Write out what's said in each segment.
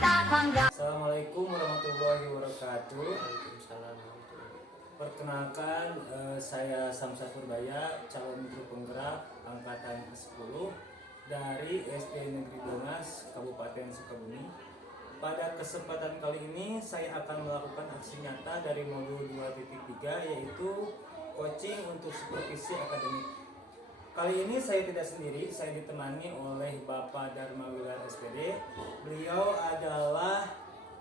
Assalamualaikum warahmatullahi wabarakatuh. Waalaikumsalam warahmatullahi wabarakatuh. Perkenalkan, saya Samsa Purbaya, calon guru penggerak angkatan 10 dari SD Negeri Dongas, Kabupaten Sukabumi. Pada kesempatan kali ini saya akan melakukan aksi nyata dari modul 2.3, yaitu coaching untuk supervisi akademik. Kali ini saya tidak sendiri, saya ditemani oleh Bapak Dharma Wilar SPD. Beliau adalah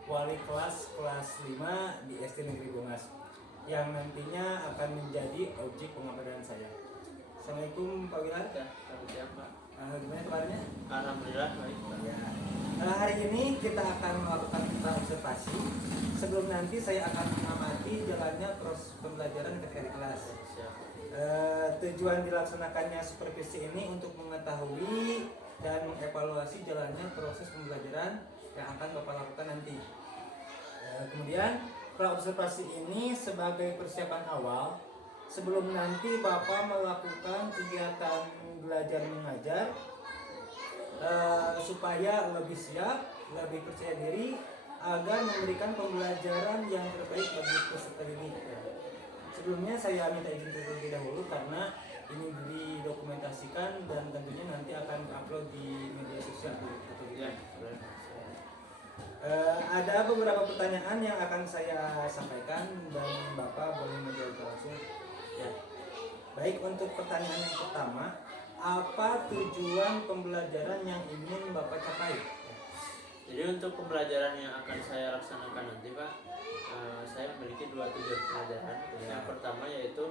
wali kelas 5 di SD Negeri Dongas yang nantinya akan menjadi objek pengabdian saya. Assalamualaikum Pak Wilar. Ya, selamat siang Pak. Gimana kabarnya? Alhamdulillah baik Pak. Ya. Hari ini kita akan melakukan observasi. Sebelum nanti saya akan mengamati jalannya proses pembelajaran ketika di kelas. Siap. Tujuan dilaksanakannya supervisi ini untuk mengetahui dan mengevaluasi jalannya proses pembelajaran yang akan Bapak lakukan nanti. Kemudian observasi ini sebagai persiapan awal sebelum nanti Bapak melakukan kegiatan belajar mengajar, supaya lebih siap, lebih percaya diri agar memberikan pembelajaran yang terbaik bagi peserta didik. Sebelumnya saya minta izin terlebih dahulu karena ini didokumentasikan dan tentunya nanti akan upload di media sosial. Ya, Ada beberapa pertanyaan yang akan saya sampaikan dan Bapak boleh menjawab langsung. Ya. Baik, untuk pertanyaan yang pertama, apa tujuan pembelajaran yang ingin Bapak capai? Jadi untuk pembelajaran yang akan saya laksanakan nanti Pak, saya memiliki dua tujuan pembelajaran. Yang pertama yaitu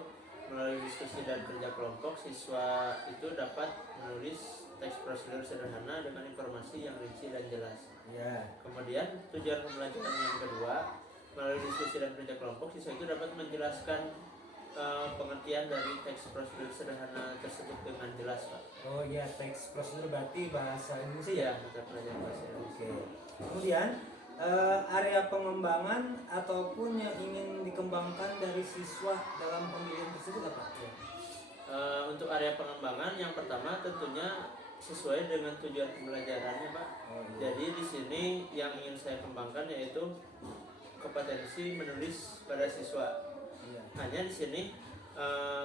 melalui diskusi dan kerja kelompok, siswa itu dapat menulis teks prosedur sederhana dengan informasi yang rinci dan jelas. Ya. Kemudian tujuan pembelajaran yang kedua, melalui diskusi dan kerja kelompok, siswa itu dapat menjelaskan pengertian dari teks prosedur sederhana tersebut dengan jelas Pak. Oh iya, teks prosedur berarti bahasa Indonesia ya? Ya, mata pelajaran bahasa Indonesia. Oke. Kemudian area pengembangan ataupun yang ingin dikembangkan dari siswa dalam pembelajaran tersebut apa? Ya. Untuk area pengembangan yang pertama tentunya sesuai dengan tujuan pembelajarannya Pak. Oh, iya. Jadi di sini yang ingin saya kembangkan yaitu kompetensi menulis pada siswa. Iya. Hanya di sini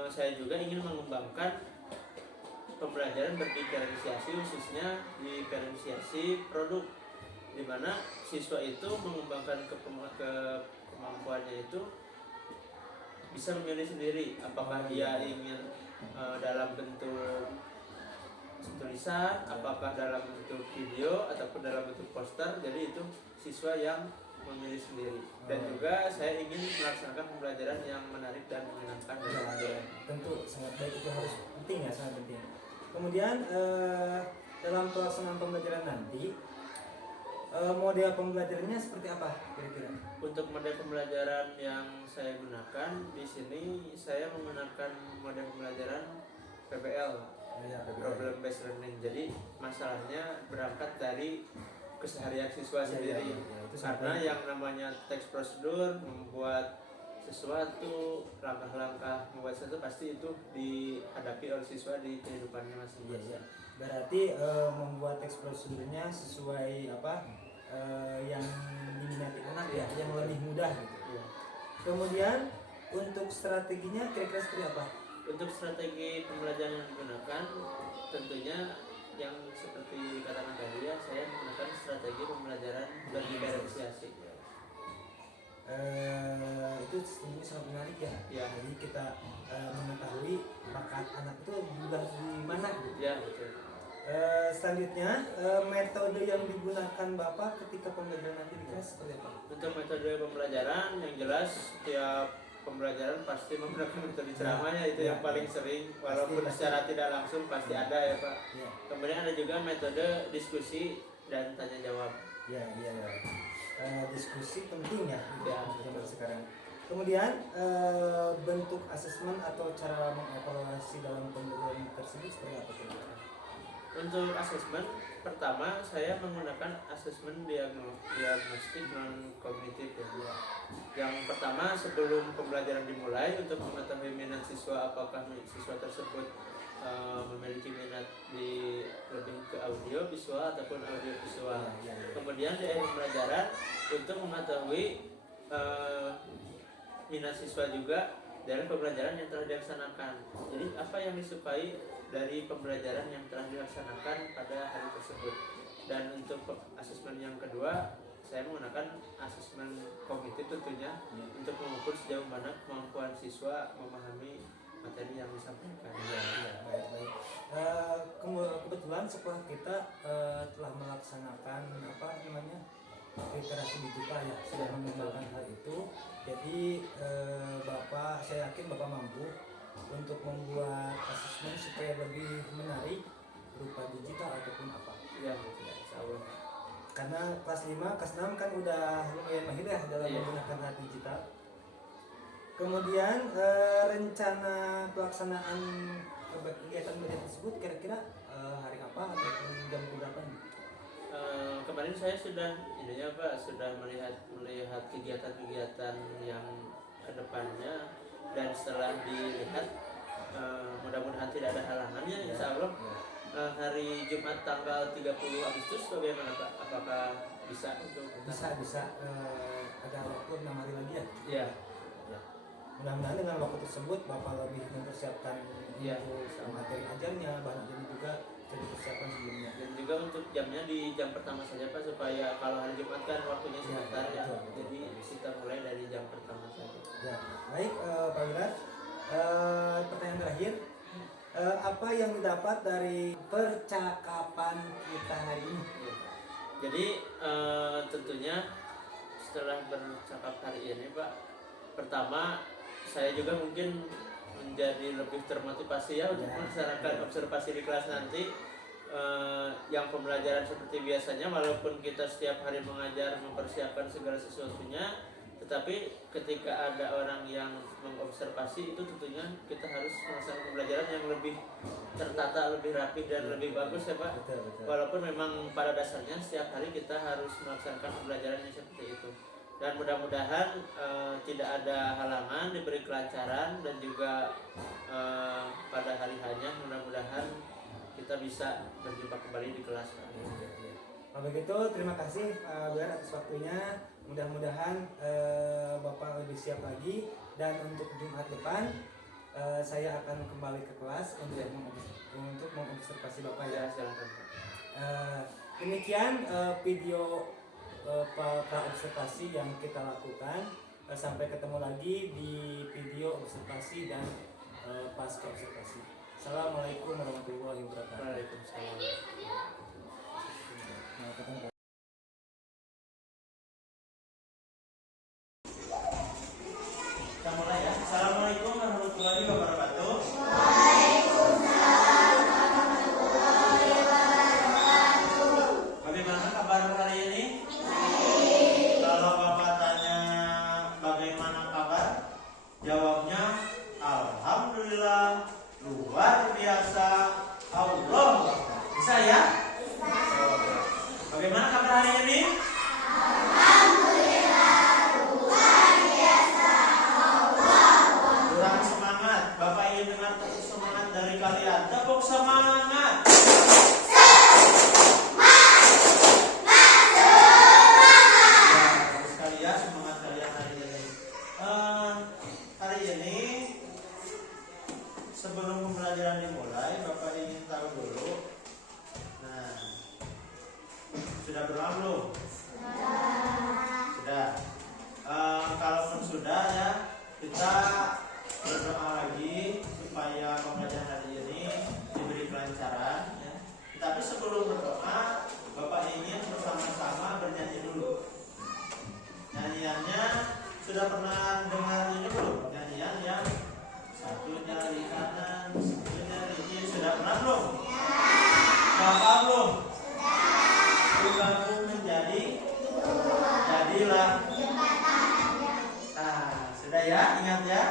saya juga ingin mengembangkan pembelajaran berdiferensiasi, khususnya diferensiasi produk, di mana siswa itu mengembangkan kemampuannya itu bisa memilih sendiri apakah dia ingin dalam bentuk tulisan, apakah dalam bentuk video ataupun dalam bentuk poster. Jadi itu siswa yang memilih sendiri. Dan juga saya ingin melaksanakan pembelajaran yang menarik dan menyenangkan. Tentu sangat baik, itu harus penting ya, sangat penting. Kemudian dalam pelaksanaan pembelajaran nanti, model pembelajarannya seperti apa kira-kira? Untuk model pembelajaran yang saya gunakan di sini, saya menggunakan model pembelajaran PBL, Problem Based Learning. Jadi masalahnya berangkat dari keseharian siswa sendiri. Karena yang namanya teks prosedur, membuat sesuatu, langkah-langkah membuat sesuatu, pasti itu dihadapi oleh siswa di kehidupannya masing-masing. Berarti membuat teks prosedurnya sesuai apa yang diminati anak ya, yang lebih mudah gitu. Ya. Kemudian untuk strateginya kira-kira seperti apa? Untuk strategi pembelajaran yang digunakan tentunya yang seperti katakan tadi ya, saya menggunakan strategi pembelajaran berdiferensiasi. Itu sebenarnya sangat menarik ya. Ya. Jadi kita mengetahui bakat anak itu sudah di mana gitu. Ya, betul. Selanjutnya metode yang digunakan Bapak ketika pembelajaran nanti di kelas seperti apa? Untuk metode pembelajaran yang jelas, setiap pembelajaran pasti menggunakan metode ceramahnya, itu yang paling sering, walaupun secara tidak langsung pasti ada ya Pak. Ya. Kemudian ada juga metode diskusi dan tanya jawab. Ya. Diskusi penting ya betul. sekarang. Kemudian bentuk asesmen atau cara mengevaluasi dalam pembelajaran tersebut seperti apa kira-kira? Untuk asesmen, pertama saya menggunakan asesmen diagnostik non kognitif ya. Yang pertama, sebelum pembelajaran dimulai, untuk mengetahui minat siswa, apakah siswa tersebut memiliki minat di lebih ke audio visual ataupun audio visual. Kemudian kemudian di akhir pembelajaran untuk mengetahui minat siswa juga dari pembelajaran yang telah dilaksanakan. Jadi apa yang disukai dari pembelajaran yang telah dilaksanakan pada hari tersebut. Dan untuk asesmen yang kedua, saya menggunakan asesmen kognitif tentunya untuk mengukur sejauh mana kemampuan siswa memahami materi yang disampaikan. Baik. Kebetulan setelah kita telah melaksanakan literasi digital ya, sudah mengembangkan hal itu. Jadi saya yakin Bapak mampu untuk membuat asesmen supaya lebih menarik berupa digital ataupun apa. Ya, insya Allah. Karena kelas 5, kelas 6 kan udah lumayan mahir ya dalam menggunakan hal digital. Kemudian rencana pelaksanaan kegiatan belajar tersebut kira-kira hari apa ataupun jam berapa? Kemarin saya sudah melihat kegiatan-kegiatan yang kedepannya, dan setelah dilihat mudah-mudahan tidak ada halangannya, insya Allah hari Jumat tanggal 30 Agustus bagaimana Pak? Apakah bisa untuk bisa ada waktu 6 hari lagi ya? Iya. Mudah-mudahan dengan waktu tersebut Bapak lebih mempersiapkan untuk materi ajarnya, bahan ajarnya juga sudah dipersiapkan sebelumnya. Dan juga untuk jamnya di jam pertama saja Pak, supaya kalau hari Jumat kan waktunya sebentar ya. Jadi kita mulai dari jam pertama saja. Ya, baik Pak Wirat. Pertanyaan terakhir, apa yang didapat dari percakapan kita hari ini? Jadi tentunya setelah bercakap hari ini Pak, pertama saya juga mungkin menjadi lebih termotivasi ya untuk melaksanakan observasi di kelas nanti. Yang pembelajaran seperti biasanya, walaupun kita setiap hari mengajar mempersiapkan segala sesuatunya, tetapi ketika ada orang yang mengobservasi itu tentunya kita harus melaksanakan pembelajaran yang lebih tertata, lebih rapi dan lebih bagus ya Pak. Betul. Walaupun memang pada dasarnya setiap hari kita harus melaksanakan pembelajaran yang seperti itu. Dan mudah-mudahan tidak ada halangan, diberi kelancaran, dan juga pada hari hanya mudah-mudahan kita bisa berjumpa kembali di kelas. Kalau begitu terima kasih Pak Wirat atas waktunya. Mudah-mudahan Bapak lebih siap lagi, dan untuk Jumat depan saya akan kembali ke kelas untuk mengobservasi Bapak ya. Silakan. Demikian video observasi yang kita lakukan. Sampai ketemu lagi di video observasi dan pasca observasi. Assalamualaikum warahmatullahi wabarakatuh. Waalaikumsalam. Kita mulai ya. Assalamualaikum warahmatullahi wabarakatuh. Bagaimana kabar hari ini? Kalau Bapak tanya bagaimana kabar, jawabnya alhamdulillah, luar biasa, Allah. Bisa ya? Bagaimana kabar hari ini? Kurang semangat. Bapak ingin dengar tepuk semangat dari kalian. Tepuk semangat. Bagus sekali ya semangat kalian hari ini. Hari ini sebelum pembelajaran dimulai, Bapak ingin tahu dulu. Nah, sudah berulang belum? Sudah. Kalaupun sudah ya, kita berdoa lagi supaya pembelajaran hari ini diberi kelancaran ya. Tapi sebelum berdoa, Bapak ingin bersama-sama bernyanyi dulu. Nyanyiannya sudah pernah dengar ini belum? Nyanyian yang satu jari kanan, satu jari kiri, sudah pernah belum? Bapak belum? Bergabung menjadi jadilah. Nah, sudah ya, ingat ya.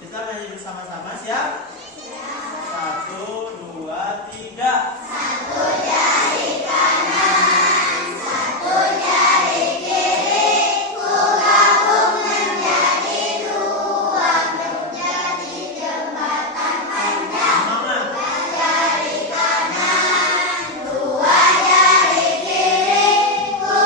Kita nyanyi bersama-sama, siap? 1, 2, 3. Satu jari kanan, satu jari kiri, ku gabung menjadi dua, menjadi jembatan panjang. Semangat. Jari kanan, dua jari kiri, ku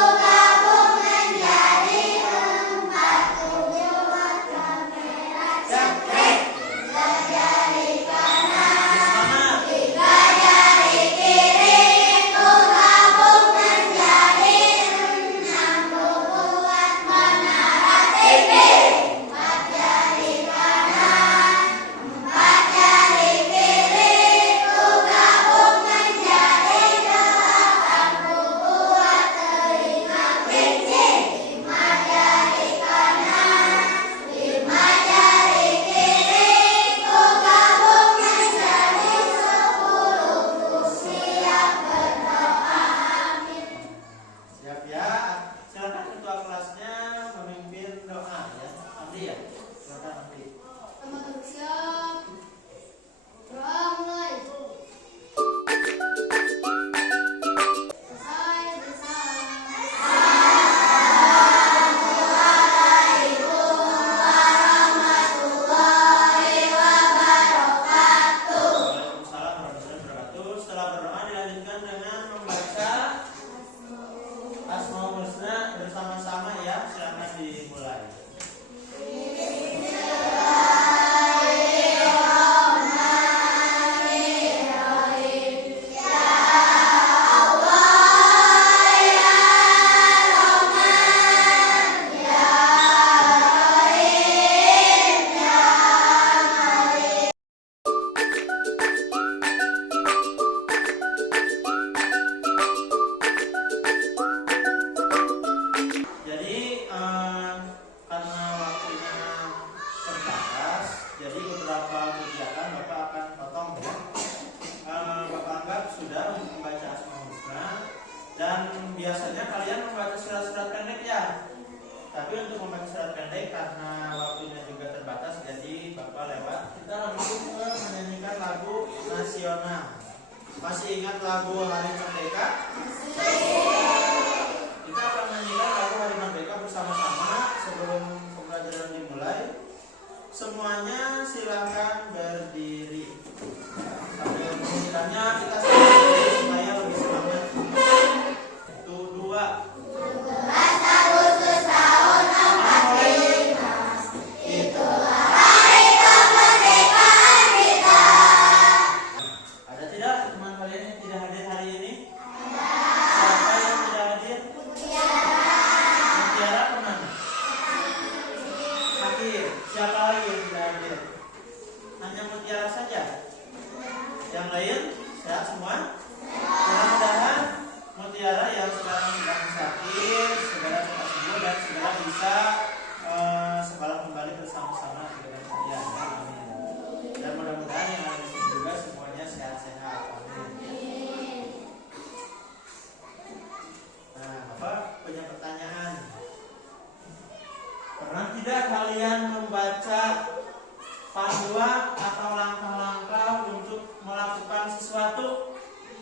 bersama-sama ya. Silakan dimulai. Jadi karena waktunya terbatas, jadi beberapa kegiatan Bapak akan potong ya. Bapak anggap sudah untuk membaca Asmaul Husna, dan biasanya kalian membaca surat-surat pendek ya. Tapi untuk membaca surat pendek karena waktunya juga terbatas, jadi Bapak lewat. Kita langsung ke menyanyikan lagu nasional. Masih ingat lagu Hari Merdeka? Kita akan menyanyikan lagu Hari Merdeka bersama-sama sebelum pembelajaran dimulai. Semuanya silakan berdiri. Sambil menyanyikannya kita berdiri supaya lebih semangat. 1, 2. 17 Agustus tahun 45, itulah hari kemerdekaan kita. Ada tidak teman kalian yang tidak hadir hari ini? Siapa yang tidak hadir? Mutiara kemana? Sakit. Siapa lagi yang tidak hadir? Hanya Mutiara saja. Yang lain sehat semua? Mudah-mudahan Mutiara yang sekarang sedang sakit segera cepat sembuh dan segera bisa sekolah kembali bersama-sama dengan kalian. Amin. Dan mudah-mudahan yang ada di sini juga semuanya sehat-sehat. Amin. Nah, Bapak punya pertanyaan. Pernah tidak kalian membaca panduan atau langkah-langkah untuk melakukan sesuatu?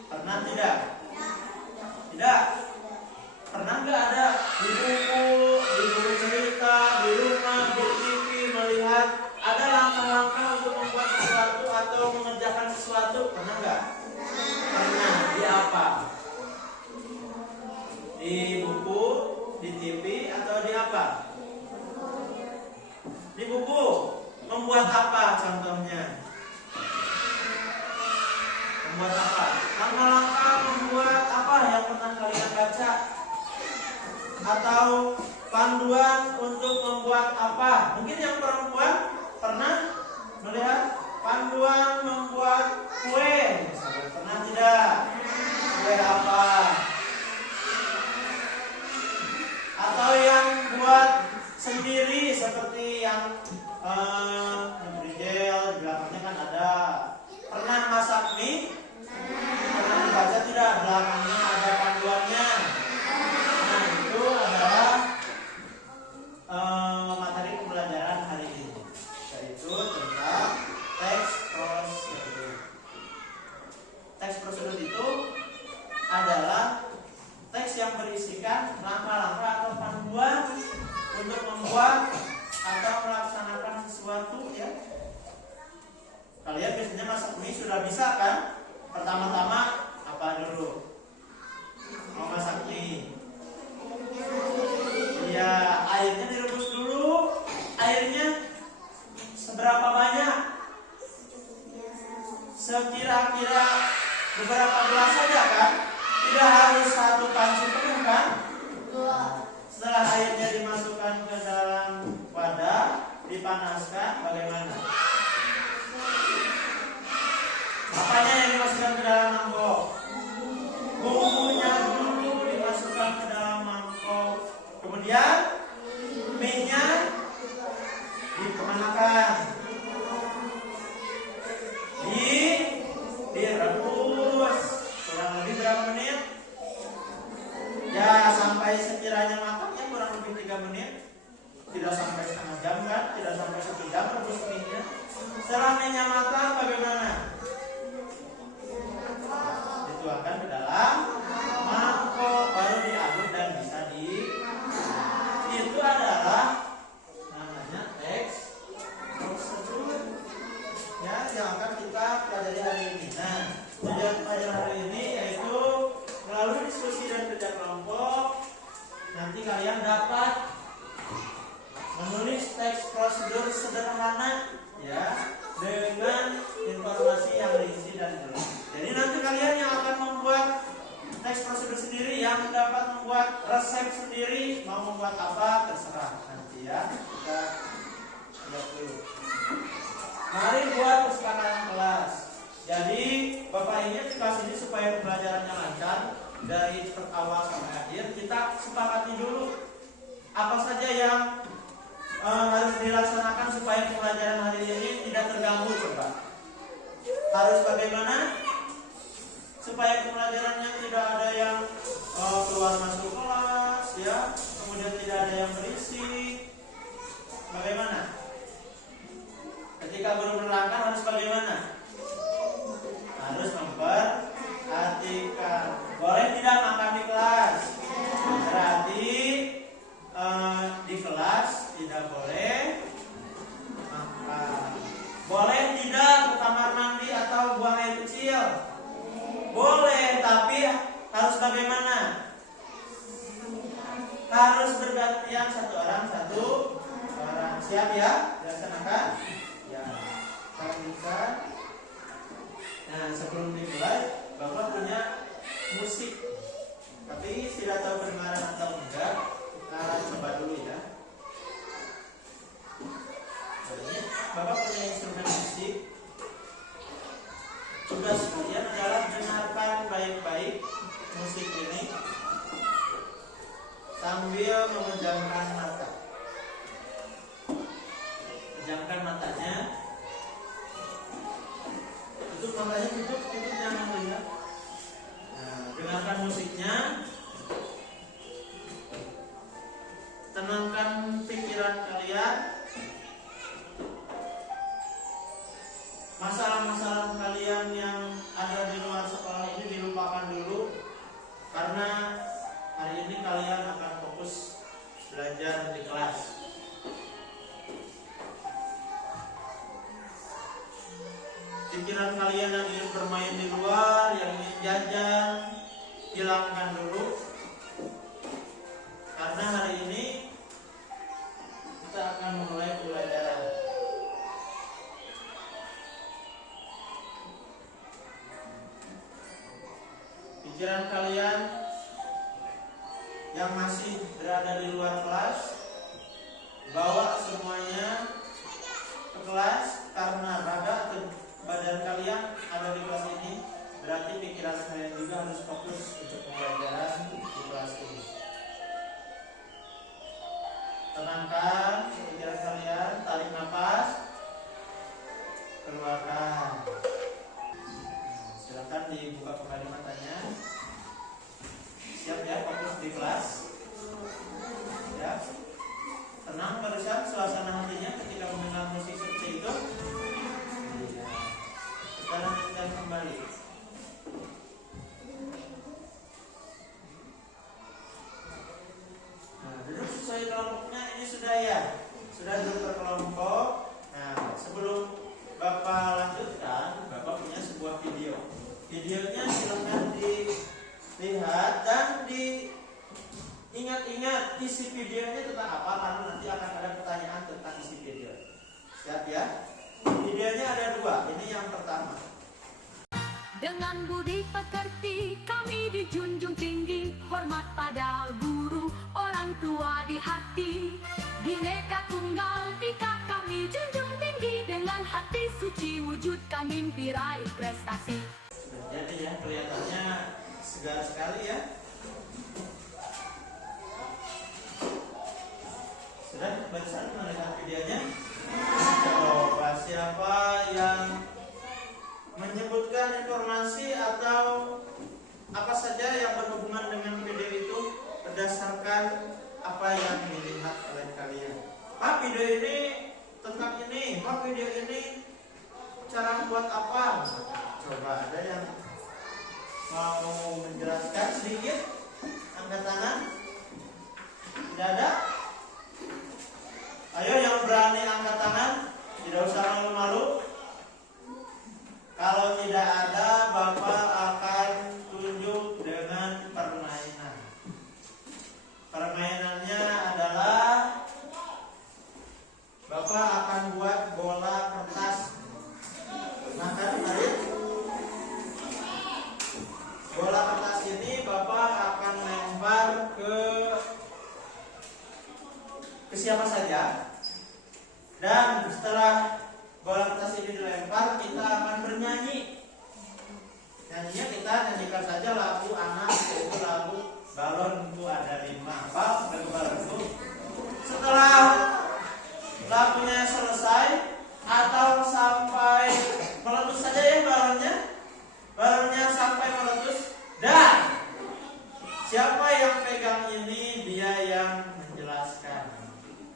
Pernah tidak? Tidak. Pernah nggak ada di buku, di buku cerita, di rumah, di TV melihat ada langkah-langkah untuk membuat sesuatu atau mengerjakan sesuatu? Pernah nggak? Pernah. Di apa? Di buku, di TV, atau di apa? Di buku. Membuat apa contohnya? Membuat apa? Langkah-langkah membuat apa yang pernah kalian baca? Atau panduan untuk membuat apa? Mungkin yang perempuan pernah melihat panduan membuat kue. Pernah tidak? Kue apa? Atau yang buat sendiri seperti yang gel, di belakangnya kan ada. Pernah masak mie? Pernah dibaca tidak? Belakangnya ada panduannya. Nah, itu adalah materi pembelajaran hari ini, yaitu tentang teks prosedur. Teks prosedur itu adalah teks yang berisikan langkah-langkah atau panduan untuk membuat atau melaksanakan sesuatu ya. Kalian biasanya masak mie sudah bisa kan? Pertama-tama apa dulu? Mau masak mie? Ya, airnya direbus dulu. Airnya seberapa banyak? Sekira-kira beberapa gelas saja kan? Tidak harus satu panci penuh kan? Setelah airnya dimasukkan ke dalam wadah, dipanaskan, bagaimana? Apanya yang dimasukkan ke dalam mangkok? Bumbunya dulu dimasukkan ke dalam mangkok. Kemudian mie-nya dikemanakan? Direbus. Kurang lebih berapa menit? Ya, sampai sekiranya matang ya kurang lebih 3 menit. Tidak sampai setengah jam kan? Tidak sampai 1 jam rebus mie-nya. Setelah mie-nya matang bagaimana? Dituangkan ke dalam mangkok, baru diaduk dan bisa itu adalah namanya teks prosedur ya, yang akan kita pelajari hari ini. Nah, tujuan pelajaran hari ini yaitu melalui diskusi dan kerja kelompok nanti nanti kalian dapat menulis teks prosedur sederhana ya dengan informasi yang diisi dan jelas. Jadi nanti kalian yang akan membuat teks prosedur sendiri, yang dapat membuat resep sendiri, mau membuat apa terserah nanti ya. Kita lihat dulu. Mari buat kesepakatan kelas. Jadi Bapak ingin di kelas ini supaya pembelajarannya lancar dari awal sampai akhir, kita sepakati dulu apa saja yang harus dilaksanakan supaya pembelajaran hari ini tidak terganggu. Coba harus bagaimana supaya pembelajarannya tidak ada yang keluar masuk kelas ya, kemudian tidak ada yang berisik. Bagaimana ketika guru menerangkan harus bagaimana? Harus memperhatikan. Boleh tidak makan di kelas? Berarti di kelas tidak boleh makan. Boleh tidak ke kamar mandi atau buang air kecil? Boleh, tapi harus bagaimana? Harus bergantian, satu orang. Siap ya? Dilaksanakan? Ya. Kita bisa. Nah, sebelum dimulai, Bapak punya musik, tapi tidak tahu kedengaran atau enggak. Kita coba dulu ya. Jadi, Bapak punya instrumen musik. Tugas kalian adalah dengarkan baik-baik musik ini sambil memejamkan mata. Pejamkan matanya. Tutup matanya, tutup jangan melihat. Nah, dengarkan musiknya. Tenangkan pikiran kalian. Masalah-masalah kalian yang ada di luar sekolah ini dilupakan dulu, karena hari ini kalian akan fokus belajar di kelas. Pikiran kalian yang ingin bermain di luar, yang ingin jajan, hilangkan dulu, karena hari ini kita akan memulai pembelajaran. Pikiran kalian yang masih berada di luar kelas, bawa semuanya ke kelas, karena raga atau badan kalian ada di kelas ini, berarti pikiran kalian juga harus fokus untuk pembelajaran di kelas ini. Tenangkan pikiran kalian, tarik nafas, keluarkan. Silakan dibuka kembali matanya. Siap ya, fokus di kelas. Ya. Tenang barusan suasana hatinya ketika mendengar musik seperti itu. Iya. Sekarang kita kembali. Nah, duduk sesuai kelompoknya, ini sudah ya. Sudah duduk berkelompok. Nah, sebelum Bapak lanjutkan, Bapak punya sebuah video. Videonya silakan dilihat dan diingat-ingat isi videonya tentang apa, karena nanti akan ada pertanyaan tentang isi video. Siap ya? Videonya ada dua. Ini yang pertama. Dengan budi pekerti kami dijunjung tinggi, hormat pada guru, orang tua di hati. Bhinneka Tunggal Ika kami junjung tinggi, dengan hati suci wujudkan mimpi raih prestasi. Jadi ya, kelihatannya segar sekali ya. Sudah barusan melihat videonya? Coba siapa yang menyebutkan informasi atau apa saja yang berhubungan dengan video itu berdasarkan apa yang dilihat oleh kalian. Pak, video ini tentang ini. Pak, video ini cara membuat apa? Coba ada yang mau menjelaskan sedikit? Angkat tangan. Tidak ada? Ayo yang berani angkat tangan. Tidak usah malu-malu. Kalau tidak ada, Bapak akan tunjuk dengan permainan. Permainan ke siapa saja. Dan setelah bola kertas ini dilempar, kita akan bernyanyi. Nyanyinya kita nyanyikan saja lagu anak, yaitu lagu balonku ada 5. Apa lagu balonku? Setelah lagunya selesai atau sampai meletus saja ya balonnya sampai meletus, dan siapa yang pegang ini dia yang menjelaskan,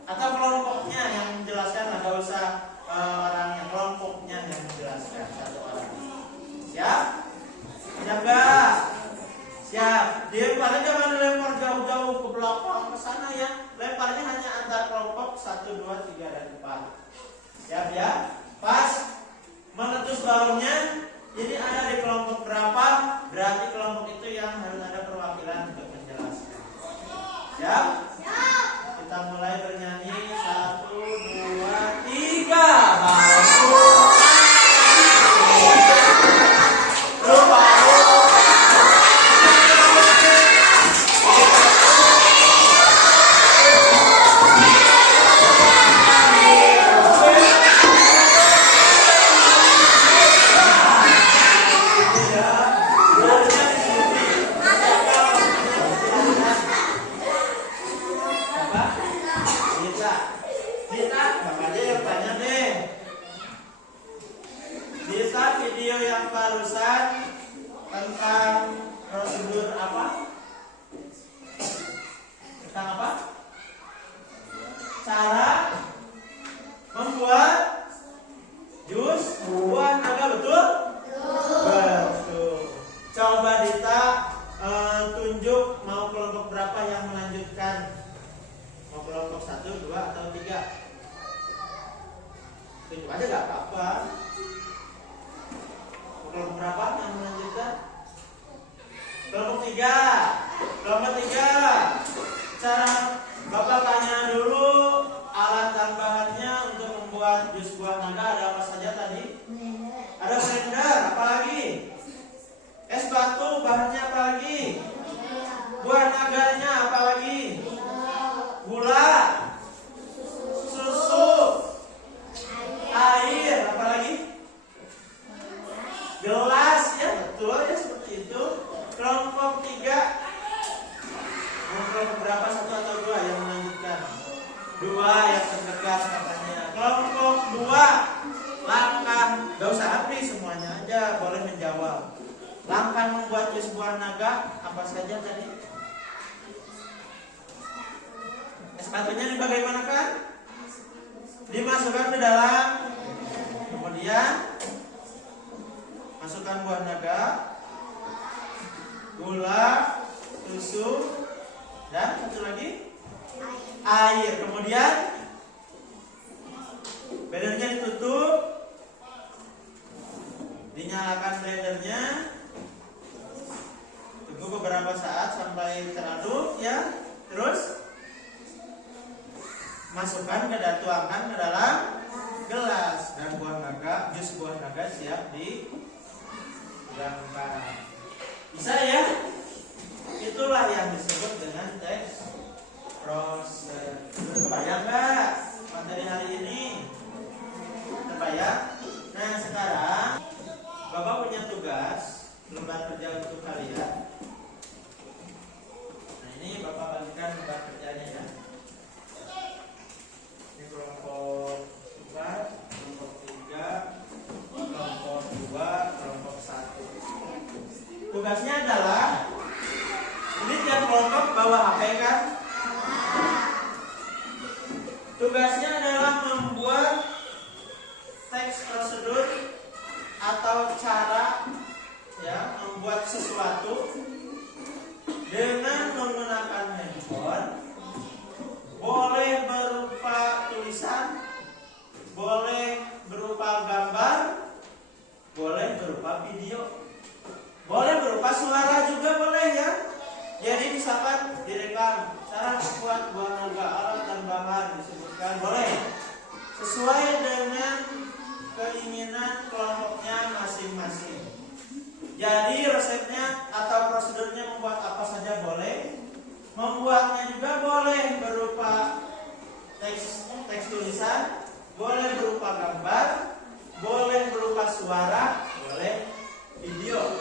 atau kelompoknya yang menjelaskan, nggak usah orangnya, kelompoknya yang menjelaskan satu orang. Siap? Siap nggak? Siap. Dilemparnya jangan dilempar jauh-jauh ke belakang ke sana ya. Lemparnya hanya antar kelompok 1, 2, 3 dan 4. Siap ya? Pas meletus balonnya, ini ada di kelompok berapa? Berarti kelompok itu yang harus ada perwakilan untuk menjelaskan. Siap? Kita mulai bernyanyi 1, 2, 3. Balonku lupa. Video yang barusan tentang prosedur apa? Tentang apa? Cara membuat jus buah naga, betul? Betul. Coba Dita tunjuk mau kelompok berapa yang melanjutkan? Mau kelompok 1, 2 atau 3? Tunjuk aja gak apa-apa. Kelompok berapa yang melanjutkan? Kelompok 3. Kelompok 3. Cara Bapak tanya dulu, alat tambahannya untuk membuat jus buah naga ada apa saja tadi? Ada blender, apa lagi? Es batu, bahannya apa lagi? Buah naganya apa lagi? Gula, susu, air, apa lagi? Gelas, ya betul ya, seperti itu. Kelompok 3. Kelompok berapa, 1 atau 2 yang melanjutkan? 2 yang terdekat katanya. Kelompok 2. Langkah, gak usah habis semuanya aja, boleh menjawab. Langkah membuat jus buah naga apa saja tadi? Es batunya ini bagaimanakan? Dimasukkan ke dalam, kemudian masukkan buah naga, gula, susu, dan satu lagi air. Kemudian blendernya ditutup, dinyalakan blendernya, tunggu beberapa saat sampai teraduk ya. Terus masukkan tuangkan ke dalam gelas, dan buah naga, jus buah naga siap dihidangkan. Bisa ya? Itulah yang disebut dengan tes proses. Terbayang nggak materi hari ini? Terbayang? Nah sekarang Bapak punya tugas lembar kerja untuk kalian. Nah ini Bapak bagikan lembar kerjanya ya. Ini kelompok 4, kelompok 3, kelompok 2, kelompok 1. Tugasnya adalah, ini tiap kelompok bawa HP kan? Tugasnya adalah membuat teks prosedur atau cara ya membuat sesuatu dengan menggunakan handphone. Boleh berupa tulisan, boleh berupa gambar, boleh berupa video, boleh berupa suara juga boleh ya. Jadi misalkan direkam cara membuat buah naga, alat dan bahan disebutkan, boleh sesuai dengan keinginan kelompoknya masing-masing. Jadi resepnya atau prosedurnya membuat apa saja boleh, membuatnya juga boleh berupa tulisan, boleh berupa gambar, boleh berupa suara, boleh video.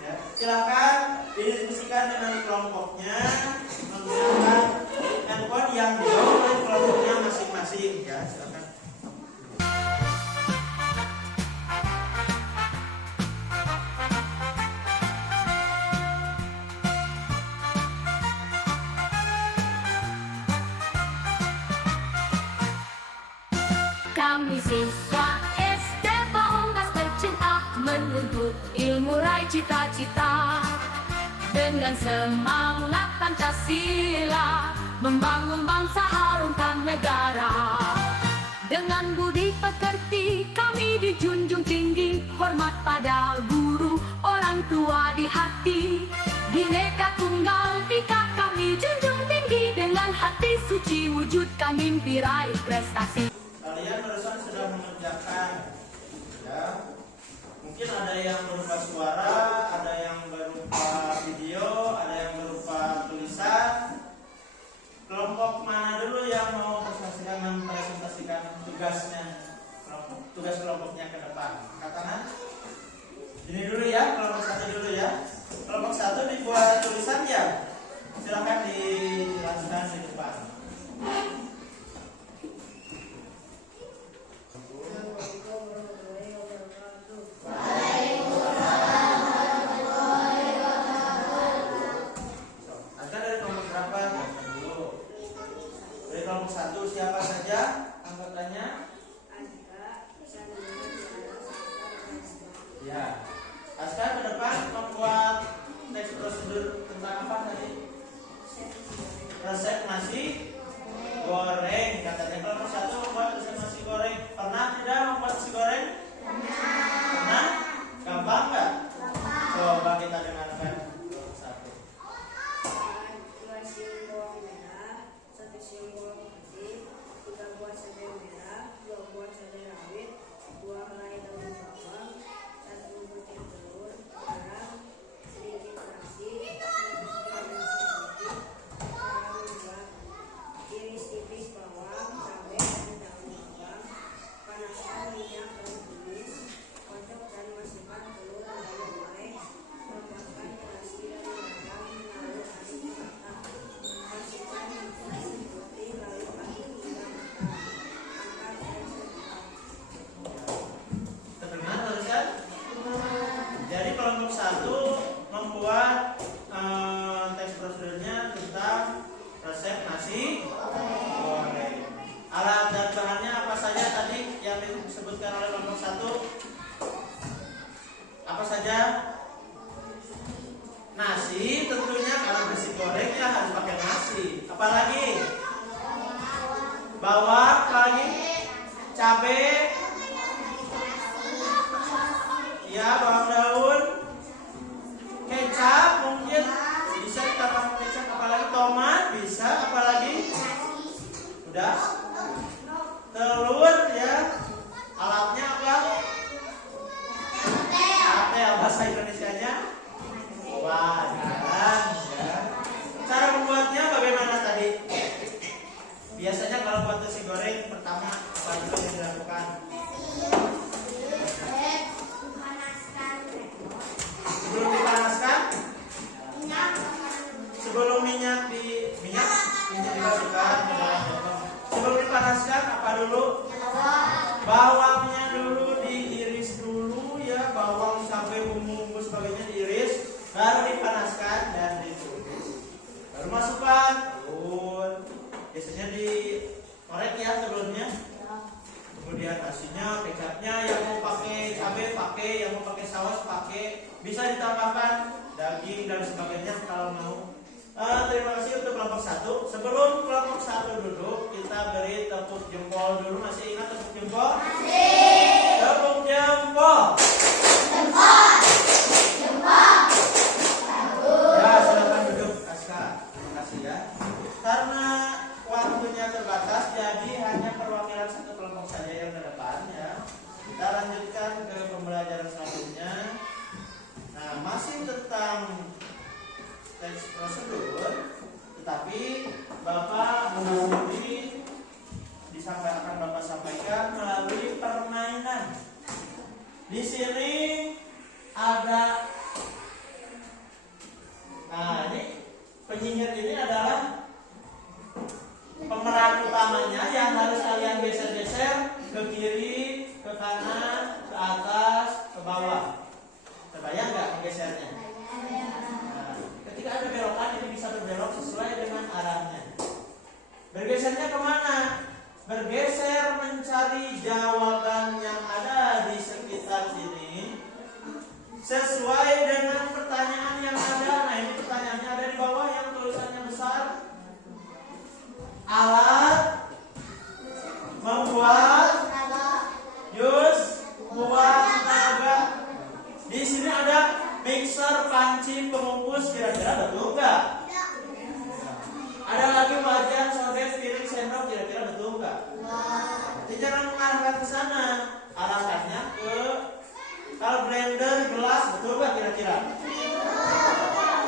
Ya, silakan didiskusikan dengan kelompoknya menggunakan handphone yang jauh dari kelompoknya masing-masing. Ya, silakan. Kami siswa SD Banggas tercinta menuntut ilmu raih cita-cita dengan semangat Pancasila membangun bangsa harumkan negara. Dengan budi pekerti kami dijunjung tinggi, hormat pada guru orang tua di hati. Bhinneka Tunggal Ika kami junjung tinggi, dengan hati suci wujudkan mimpi raih prestasi. Kalian barusan sudah mengerjakan, ya. Mungkin ada yang berupa suara, ada yang berupa video, ada yang berupa tulisan. Kelompok mana dulu yang mau mempresentasikan tugasnya, tugas kelompoknya ke depan? Angkat tangan. Ini dulu ya, kelompok satu dulu ya. Kelompok satu dibuat tulisan ya. Silakan dijelaskan di depan. Satu siapa saja anggotanya? Ya, Aska ke depan membuat teks prosedur tentang apa tadi? Resep nasi goreng. Katanya kelompok satu membuat resep nasi goreng. Pernah tidak membuat nasi goreng? Pernah? Gampang nggak? Coba kita dengarkan. Satu. Nasi tentunya, kalau nasi goreng ya harus pakai nasi. Apalagi? Bawang, apalagi? Cabai. Ya, bawang daun. Kecap mungkin bisa ditambah kecap, apalagi tomat bisa, apalagi? Udah? Telur ya. Alatnya apa? Sate, bahasa Indonesianya? Wajan, ya. Cara membuatnya bagaimana tadi? Biasanya kalau buat nasi goreng pertama apa dulu yang dilakukan? Sebelum dipanaskan? Sebelum minyak dimasukkan ke dalam jepang. Sebelum dipanaskan apa dulu? Bawangnya dulu diiris dulu ya, bawang sampai bumbu-bumbu sebagainya diiris, baru dipanaskan dan ditumis. Baru masukkan telur. Biasanya dikorek ya telurnya. Kemudian nasinya, kecapnya, yang mau pakai cabai pakai, yang mau pakai saus pakai. Bisa ditambahkan daging dan sebagainya kalau mau. Terima kasih untuk kelompok satu. Sebelum kelompok satu duduk, kita beri tepuk jempol dulu. Masih ingat tepuk jempol? Masih. Tepuk jempol. Ya, silakan duduk, Aska. Terima kasih ya. Karena waktunya terbatas, jadi hanya perwakilan satu kelompok saja yang ke depan ya. Kita lanjutkan ke pembelajaran selanjutnya. Nah, masih tentang teks prosedur, tetapi Bapak menghadiri disampaikan Di sini ada, nah ini penyihir ini adalah pemeran utamanya yang harus kalian geser-geser ke kiri, ke kanan, ke atas, ke bawah. Terbayang nggak menggesernya? Nah, ketika ada belokan ini bisa berbelok sesuai dengan arahnya. Bergesernya kemana? Bergeser mencari jawaban yang ada di sekitar sini sesuai dengan pertanyaan yang ada. Nah ini pertanyaannya ada di bawah yang tulisannya besar. Alat membuat jus buah naga. Di sini ada mixer, panci, pengukus. Kira-kira betul nggak? Ada lagi wajan, sobek, piring, sendok. Kira-kira betul nggak? Jangan mengarahkan ke sana. Arahkannya ke, kalau blender, gelas, betul nggak kira-kira?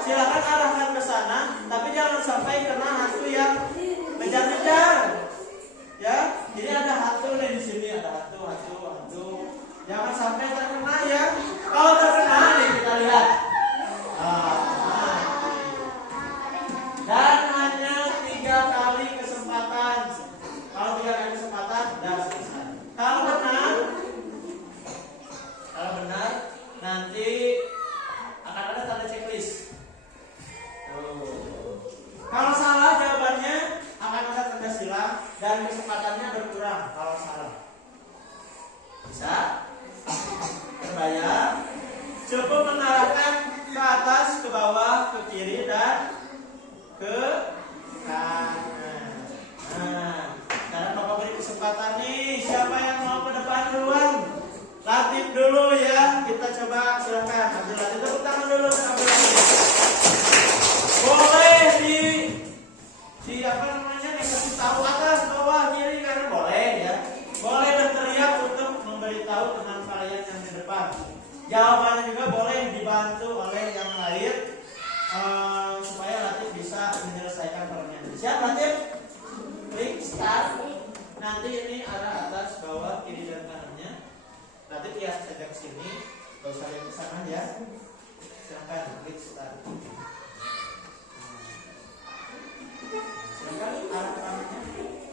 Silakan arahkan ke sana, tapi jangan sampai kena hantu yang ngejar-ngejar. Ya, ini ada hantu nih di sini, ada hantu. Jangan sampai terkena ya. Kalau terkena nih kita lihat. Dan hanya 3 kali kesempatan. Kalau 3 kali kesempatan, sudah selesai. Kalau benar, nanti akan ada tanda checklist. Kalau salah jawabannya akan ada tanda silang dan kesempatannya berkurang kalau salah. Bisa? Terbayang? Cukup mengarahkan ke atas, ke bawah, ke kiri dan ke kanan. Nah, karena Bapak beri kesempatan nih, siapa yang mau ke depan duluan? Latih dulu ya, kita coba silakan. Ambil latih, tepuk tangan dulu. Ambil latih. Boleh di apa namanya, dikasih tahu atas, bawah, kiri, kanan boleh ya. Boleh berteriak untuk memberitahu teman kalian yang di depan. Jawabannya juga boleh dibantu oleh yang lain supaya Latif bisa menyelesaikan pertanyaan. Siap Latif? Klik start. Nanti ini arah atas, bawah, kiri dan kanannya. Latif lihat saja ke sini, gak usah lihat ke sana ya. Silakan klik start. Silakan arah kanannya.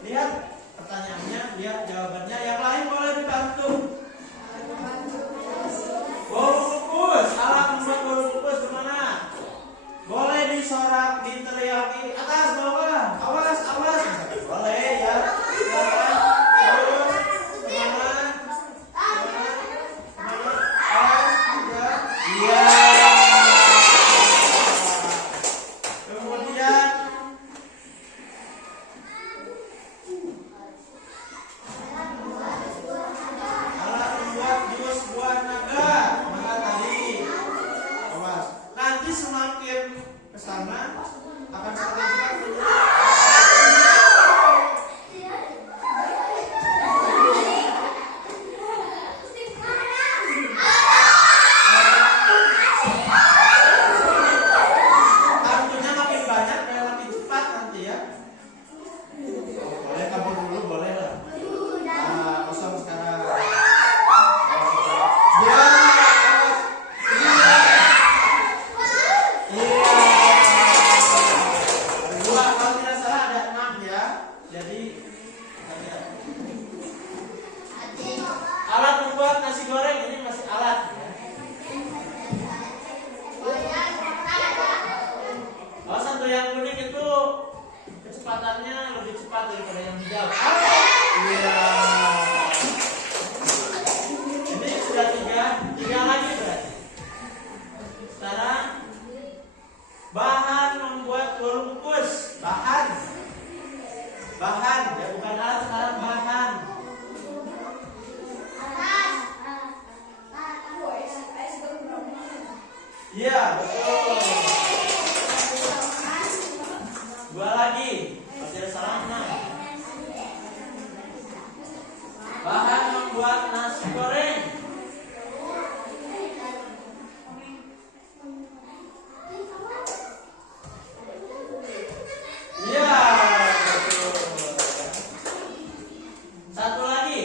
Lihat pertanyaannya, lihat jawabannya. Yang lain boleh dibantu. Bolu kukus, alat membuat bolu kukus kemana? Boleh disorak, diteriaki, atas, bawah, awas. Boleh ya. Silakan. Terus kemana? Awas, ya. Iya. Kemudian alat membuat jus buah naga. Mana tadi? Awas. Nanti semakin kesana akan semakin cepat. Kartunya makin banyak, makin cepat nanti ya. Boleh kabur dulu, boleh lah. Nah, kosong sekarang. Ya, awas. Iya. Dua, kalau tidak salah ada 6 ya. Jadi alat membuat nasi goreng ini masih alat ya. Oh, satu yang kuning itu kecepatannya lebih cepat daripada yang hijau. Iya. Ini sudah 3 lagi berarti. Sekarang bahan membuat bolu kukus. Bahan ya, bukan alat, sekarang bahan. Iya, betul. 2 lagi. Masih ada salah 6. Bahan membuat nasi goreng. Iya, betul. 1 lagi.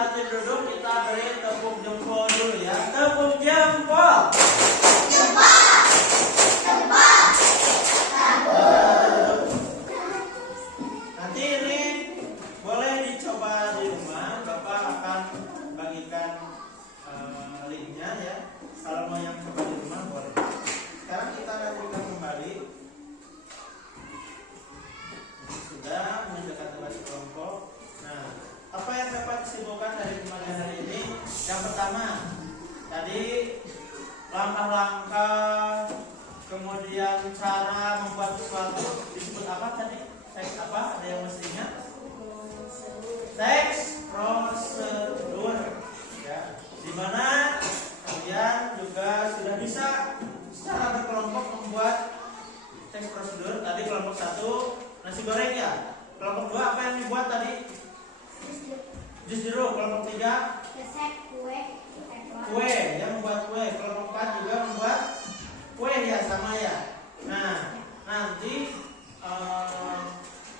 terlatih duduk, kita beri tepuk jempol dulu ya. Tepuk jempol. Nanti ini boleh dicoba di rumah. Bapak akan bagikan linknya ya. Kalau mau yang coba di rumah boleh. Sekarang kita lanjutkan kembali. Sudah menunjukkan tugas kelompok. Nah, apa yang dapat disimpulkan dari pembelajaran hari ini? Yang pertama, tadi langkah-langkah, kemudian cara membuat sesuatu disebut apa tadi? Teks apa? Ada yang masih ingat? Teks prosedur. Ya, dimana kalian juga sudah bisa secara berkelompok membuat teks prosedur. Tadi kelompok 1 nasi goreng ya. Kelompok 2 apa yang dibuat tadi? Jus jeruk. Kelompok 3 Resep kue. kue, ya membuat kue. Kelompok 4 juga membuat kue ya, sama ya. Nah, nanti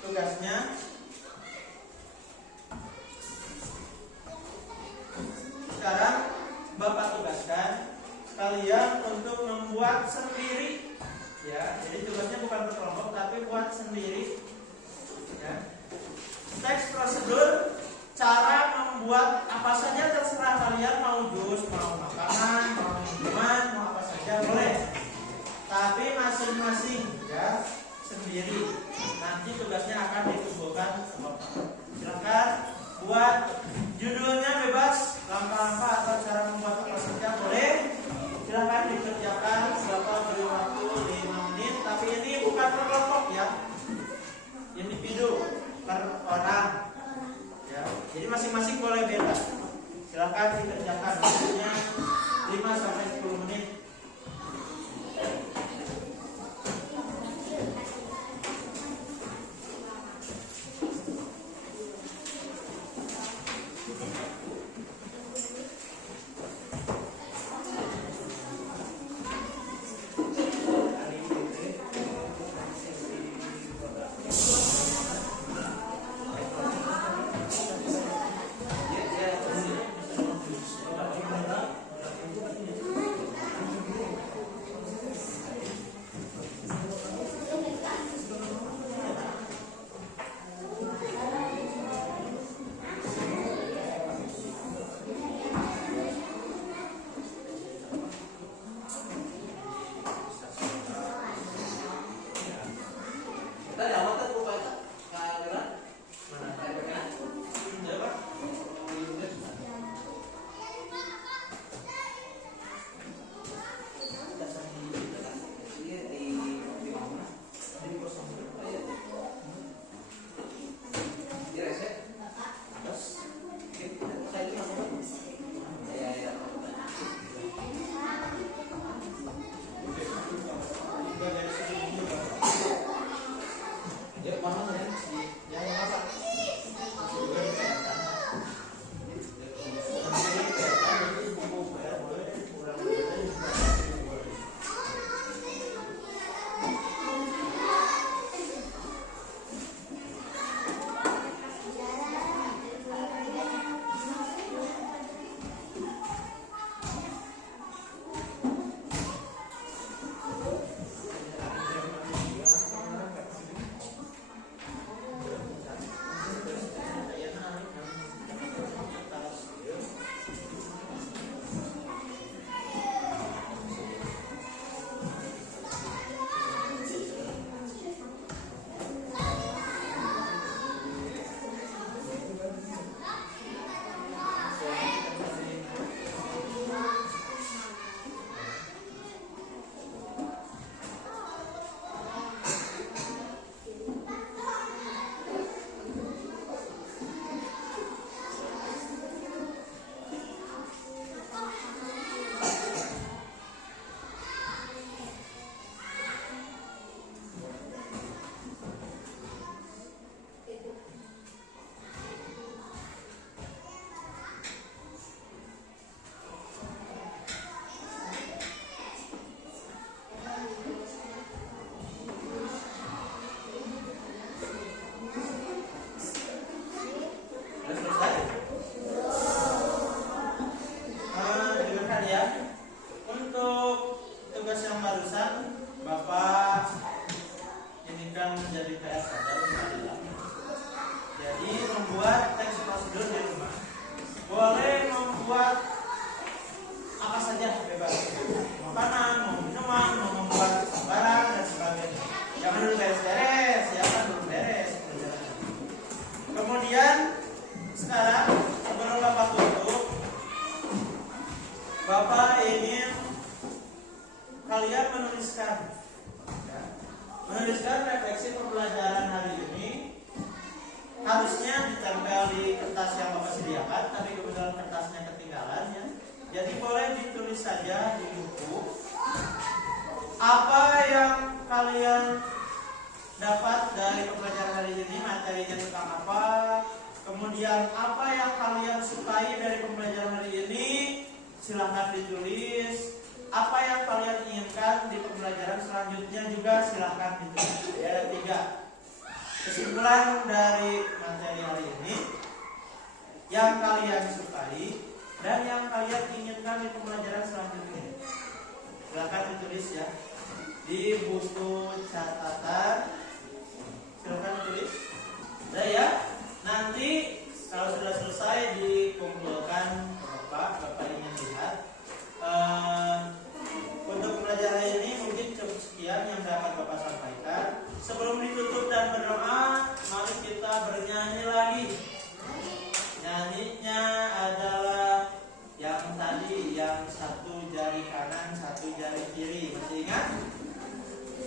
tugasnya sekarang Bapak tugaskan kalian untuk membuat sendiri ya. Jadi tugasnya bukan berkelompok tapi buat sendiri ya. Teks prosedur, cara membuat apa saja terserah kalian, mau jus, mau makanan, mau minuman, mau apa saja boleh. Tapi masing-masing ya sendiri. Nanti tugasnya akan dikumpulkan sama Bapak. Silakan buat judulnya bebas, langkah-langkah atau cara membuat apa saja boleh. Silakan dikerjakan. Bapak beri waktu 5 menit. Tapi ini bukan per kelompok ya, individu per orang. Ya, jadi masing-masing boleh beda. Silakan dikerjakan waktunya 5 sampai 10 menit. Kemudian sekarang sebelum Bapak tutup, Bapak ingin kalian menuliskan refleksi pembelajaran hari ini. Harusnya ditempel di kertas yang Bapak sediakan, tapi kebetulan kertasnya ketinggalan ya. Jadi boleh ditulis saja di buku apa yang kalian dapat dari pembelajaran hari ini, materinya tentang apa, kemudian apa yang kalian sukai dari pembelajaran hari ini, silahkan ditulis. Apa yang kalian inginkan di pembelajaran selanjutnya juga silahkan ditulis. Ya, 3. Kesimpulan dari materi hari ini, yang kalian sukai dan yang kalian inginkan di pembelajaran selanjutnya. Silakan ditulis ya di buku catatan. Silakan ditulis. Nah ya, nanti kalau sudah selesai dikumpulkan Bapak ingin lihat. Untuk pembelajaran ini mungkin cukup sekian yang dapat Bapak sampaikan. Sebelum ditutup dan berdoa, mari kita bernyanyi lagi. Nyanyinya adalah yang tadi, yang satu jari kanan, satu jari kiri. Masih ingat?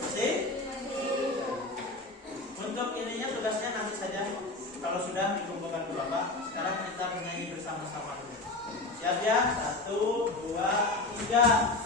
Masih? Untuk ininya tugasnya nanti saja. Kalau sudah dikumpulkan ke Bapak, sekarang kita bernyanyi bersama-sama. Siap ya? 1, 2, 3.